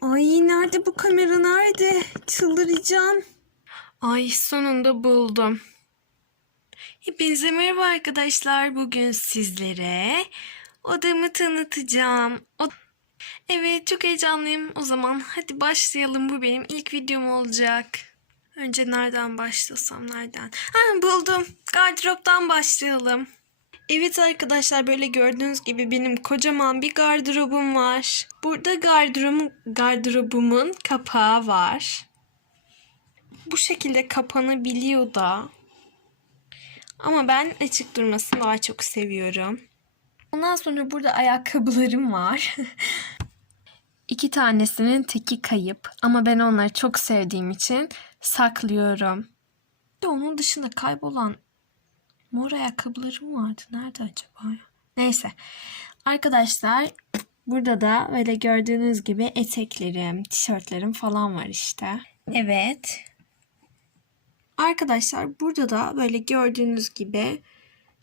Ay nerede bu kamera nerede? Çıldıracağım. Ay sonunda buldum. Hepinize merhaba arkadaşlar. Bugün sizlere odamı tanıtacağım. O- Evet çok heyecanlıyım. O zaman hadi başlayalım. Bu benim ilk videom olacak. Önce nereden başlasam nereden? Ha buldum. Gardıroptan başlayalım. Evet arkadaşlar böyle gördüğünüz gibi benim kocaman bir gardırobum var. Burada gardırobumun, gardırobumun kapağı var. Bu şekilde kapanabiliyor da. Ama ben açık durmasını daha çok seviyorum. Ondan sonra burada ayakkabılarım var. İki tanesinin teki kayıp ama ben onları çok sevdiğim için saklıyorum. De onun dışında kaybolan mor ayakkabılarım vardı. Nerede acaba? Neyse. Arkadaşlar burada da böyle gördüğünüz gibi eteklerim, tişörtlerim falan var işte. Evet. Arkadaşlar burada da böyle gördüğünüz gibi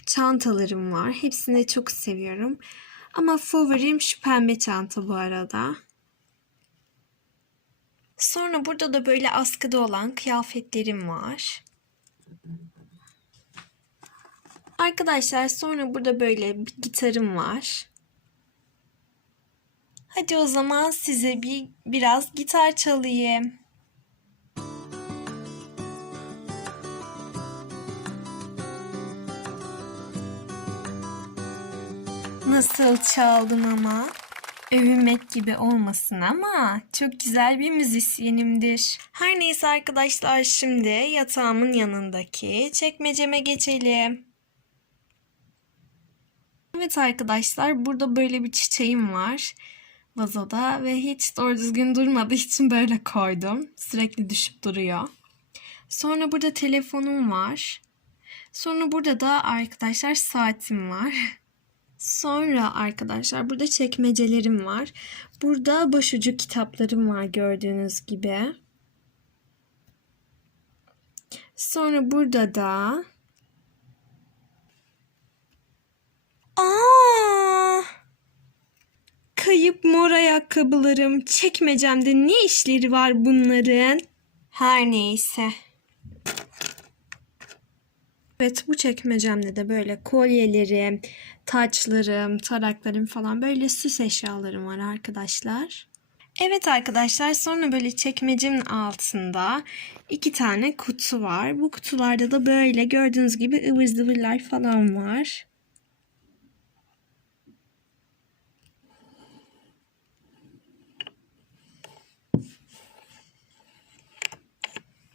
çantalarım var. Hepsini çok seviyorum. Ama favorim şu pembe çanta bu arada. Sonra burada da böyle askıda olan kıyafetlerim var. Arkadaşlar sonra burada böyle bir gitarım var. Hadi o zaman size bir biraz gitar çalayım. Nasıl çaldım ama? Övünmek gibi olmasın ama çok güzel bir müzisyenimdir. Her neyse arkadaşlar şimdi yatağımın yanındaki çekmeceme geçelim. Evet arkadaşlar burada böyle bir çiçeğim var vazoda ve hiç doğru düzgün durmadığı için böyle koydum. Sürekli düşüp duruyor. Sonra burada telefonum var. Sonra burada da arkadaşlar saatim var. Sonra arkadaşlar burada çekmecelerim var. Burada başucu kitaplarım var gördüğünüz gibi. Sonra burada da Kayıp mor ayakkabılarım. Çekmecemde ne işleri var bunların? Her neyse. Evet bu çekmecemde de böyle kolyelerim, taçlarım, taraklarım falan böyle süs eşyalarım var arkadaşlar. Evet arkadaşlar sonra böyle çekmecemin altında iki tane kutu var. Bu kutularda da böyle gördüğünüz gibi ıvır zıvırlar falan var.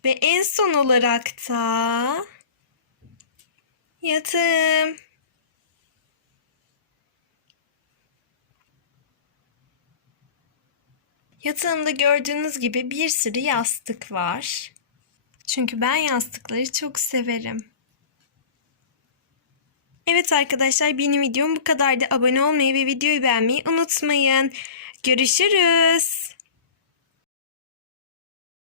Ve en son olarak da yatağım. Yatağımda gördüğünüz gibi bir sürü yastık var. Çünkü ben yastıkları çok severim. Evet arkadaşlar benim videom bu kadardı. Abone olmayı ve videoyu beğenmeyi unutmayın. Görüşürüz.